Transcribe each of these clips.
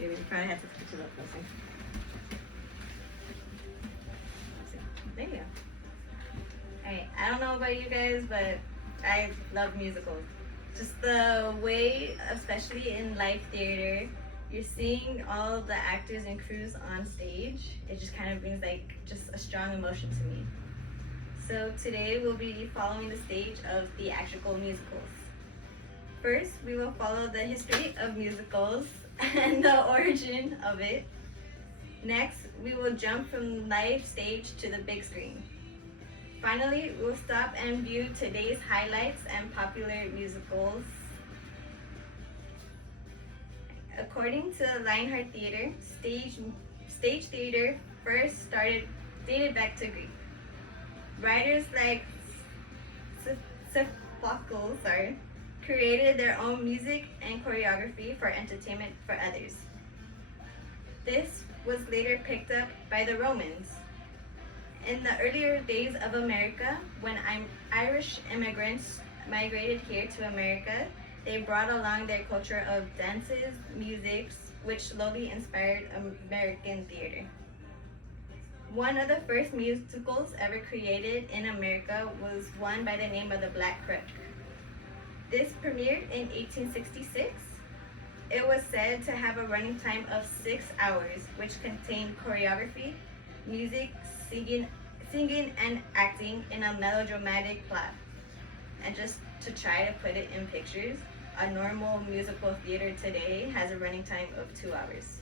We probably have to switch it up. Let's see. There you go. Alright, I don't know about you guys, but I love musicals. Just the way, especially in live theater, you're seeing all the actors and crews on stage. It just kind of brings like just a strong emotion to me. So today we'll be following the stage of theatrical musicals. First, we will follow the history of musicals and the origin of it. Next, we will jump from live stage to the big screen. Finally, we'll stop and view today's highlights and popular musicals. According to Lionheart Theater, stage theater first dated back to Greek. Writers like Sophocles created their own music and choreography for entertainment for others. This was later picked up by the Romans. In the earlier days of America, when Irish immigrants migrated here to America, they brought along their culture of dances, musics, which slowly inspired American theater. One of the first musicals ever created in America was one by the name of The Black Crook. This premiered in 1866. It was said to have a running time of 6 hours, which contained choreography, music, singing and acting in a melodramatic plot. And just to try to put it in pictures, a normal musical theater today has a running time of 2 hours.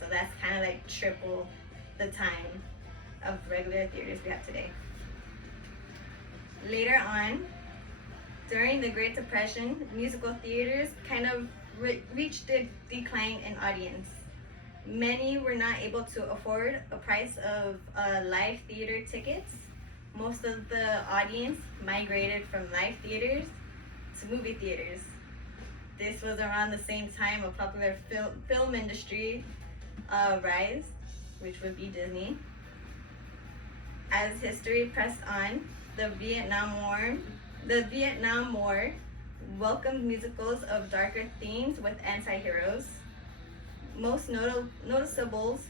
So that's kind of like triple the time of regular theaters we have today. Later on, during the Great Depression, musical theaters kind of reached a decline in audience. Many were not able to afford a price of live theater tickets. Most of the audience migrated from live theaters to movie theaters. This was around the same time a popular film industry rise, which would be Disney. As history pressed on, the Vietnam War welcomed musicals of darker themes with anti-heroes. Most noticeables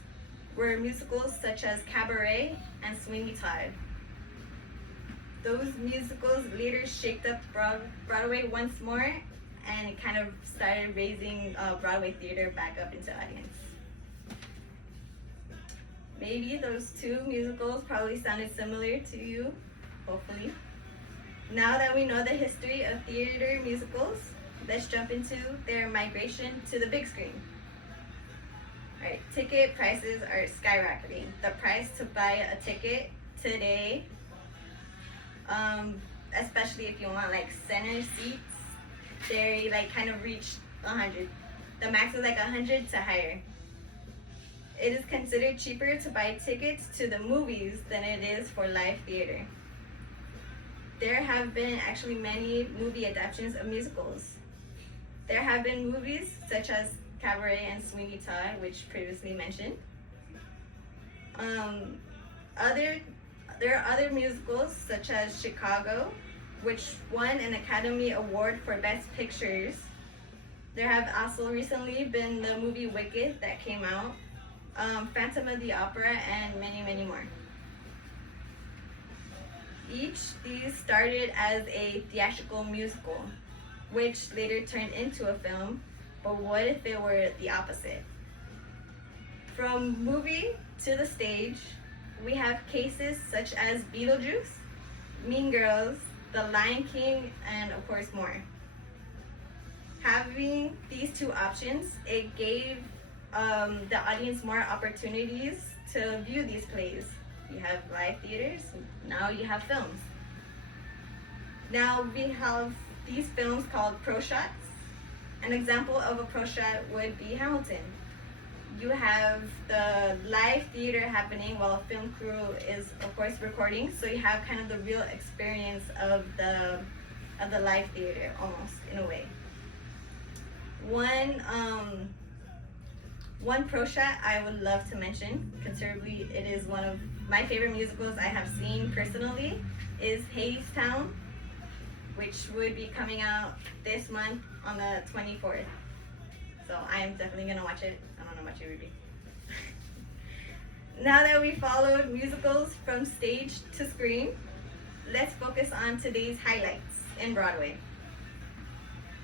were musicals such as Cabaret and Sweeney Todd. Those musicals later shaped up Broadway once more, and it kind of started raising Broadway theater back up into audience. Maybe those two musicals probably sounded similar to you, hopefully. Now that we know the history of theater musicals, let's jump into their migration to the big screen. Alright, ticket prices are skyrocketing. The price to buy a ticket today, especially if you want like center seats, they like kind of reach 100. The max is like 100 to higher. It is considered cheaper to buy tickets to the movies than it is for live theater. There have been actually many movie adaptations of musicals. There have been movies such as Cabaret and Sweeney Todd, which previously mentioned. There are other musicals such as Chicago, which won an Academy Award for Best Pictures. There have also recently been the movie Wicked that came out, Phantom of the Opera, and many, many more. These started as a theatrical musical, which later turned into a film, but what if it were the opposite? From movie to the stage, we have cases such as Beetlejuice, Mean Girls, The Lion King, and of course more. Having these two options, it gave the audience more opportunities to view these plays. You have live theaters, now you have films. Now we have these films called pro shots. An example of a pro shot would be Hamilton. You have the live theater happening while a film crew is of course recording, so you have kind of the real experience of the live theater almost in a way. One pro shot I would love to mention, considerably it is one of my favorite musicals I have seen personally, is Hadestown, which would be coming out this month on the 24th. So I am definitely gonna watch it. I don't know gonna watch it, Ruby. Now that we followed musicals from stage to screen, let's focus on today's highlights in Broadway.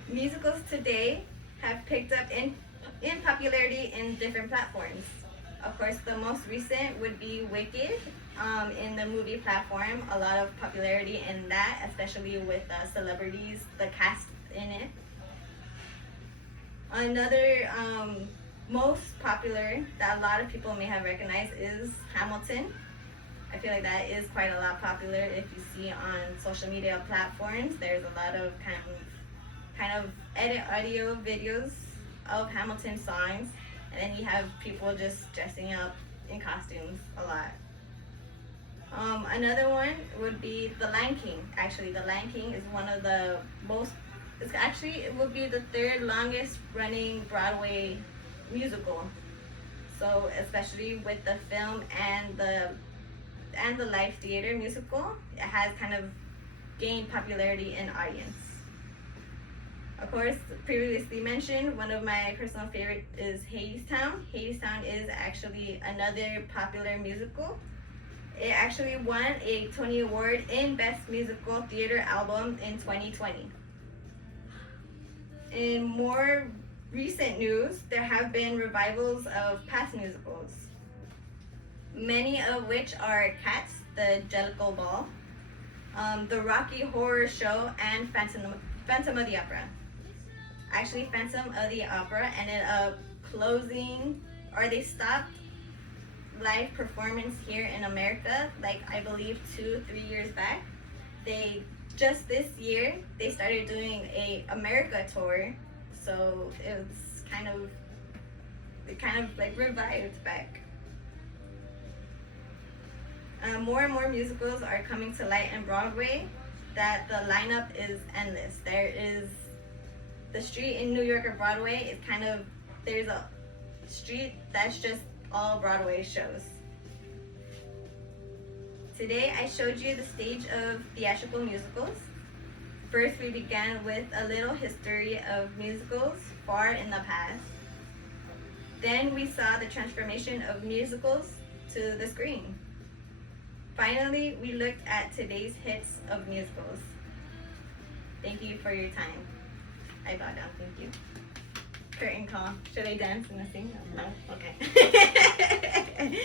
Musicals today have picked up in popularity in different platforms. Of course, the most recent would be Wicked in the movie platform. A lot of popularity in that, especially with celebrities, the cast in it. Another most popular that a lot of people may have recognized is Hamilton. I feel like that is quite a lot popular. If you see on social media platforms, there's a lot of kind of edit audio videos of Hamilton songs, and then you have people just dressing up in costumes a lot. Another one would be The Lion King. Actually, The Lion King is one of the most, it would be the third longest running Broadway musical. So especially with the film and the live theater musical, it has kind of gained popularity in audience. Of course, previously mentioned, one of my personal favorite is Hadestown. Hadestown is actually another popular musical. It actually won a Tony Award in Best Musical Theater Album in 2020. In more recent news, there have been revivals of past musicals, many of which are Cats, the Jellicle Ball, the Rocky Horror Show, and Phantom of the Opera. Actually, Phantom of the Opera ended up closing, or they stopped live performance here in America, like I believe 2-3 years back. Just this year, they started doing a America tour, so it kind of like revived back. More and more musicals are coming to light in Broadway, that the lineup is endless. There is the street in New York or Broadway is there's a street that's just all Broadway shows. Today I showed you the stage of theatrical musicals. First, we began with a little history of musicals far in the past. Then we saw the transformation of musicals to the screen. Finally, we looked at today's hits of musicals. Thank you for your time. I bow down, thank you. Curtain call. Should I dance and sing? No? Okay.